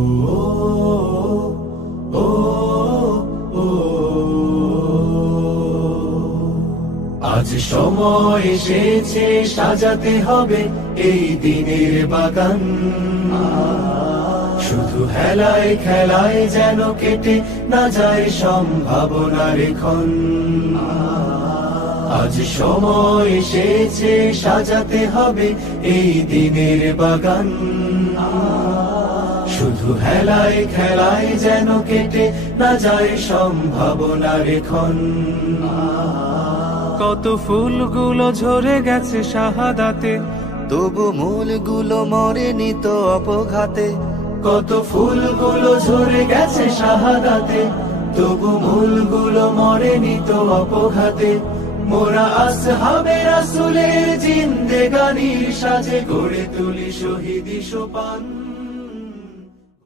ও ও আজ সময় এসেছে সাজাতে হবে এই দিনের বাগান, শুধু হেলায় খেলায় যেন কেটে না যায় সম্ভাবনার ক্ষণ। আজ সময় এসেছে সাজাতে হবে এই দিনের বাগান, শুধু হেলায় খেলায় যেন কেটে না যায় সম্ভাবনার ক্ষণ। কত ফুলগুলো ঝরে গেছে শাহাদাতে, তবু মূলগুলো মরেনি তো অপঘাতে। কত ফুলগুলো ঝরে গেছে শাহাদাতে, তবু মূলগুলো মরেনি তো অপঘাতে। মোরা আসহাবে রাসূলের জিন্দেগানির সাজে গড়ে তুলি শহীদি সোপান।